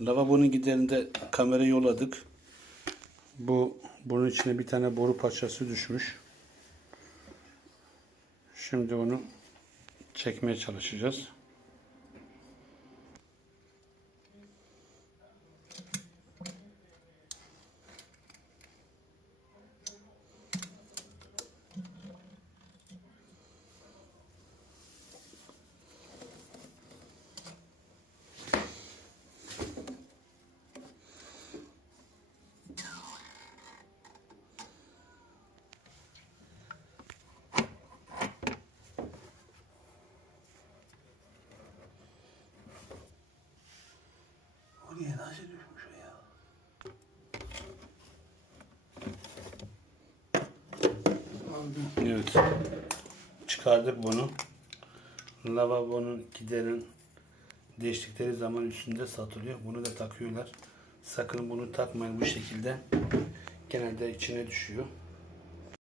Lavabonun giderinde kamera yolladık. Bu bunun içine bir tane boru parçası düşmüş. Şimdi onu çekmeye çalışacağız. Nasıl düşmüş o ya? Evet. Çıkardık bunu. Lavabonun giderin değiştikleri zaman üstünde satılıyor. Bunu da takıyorlar. Sakın bunu takmayın bu şekilde. Genelde içine düşüyor.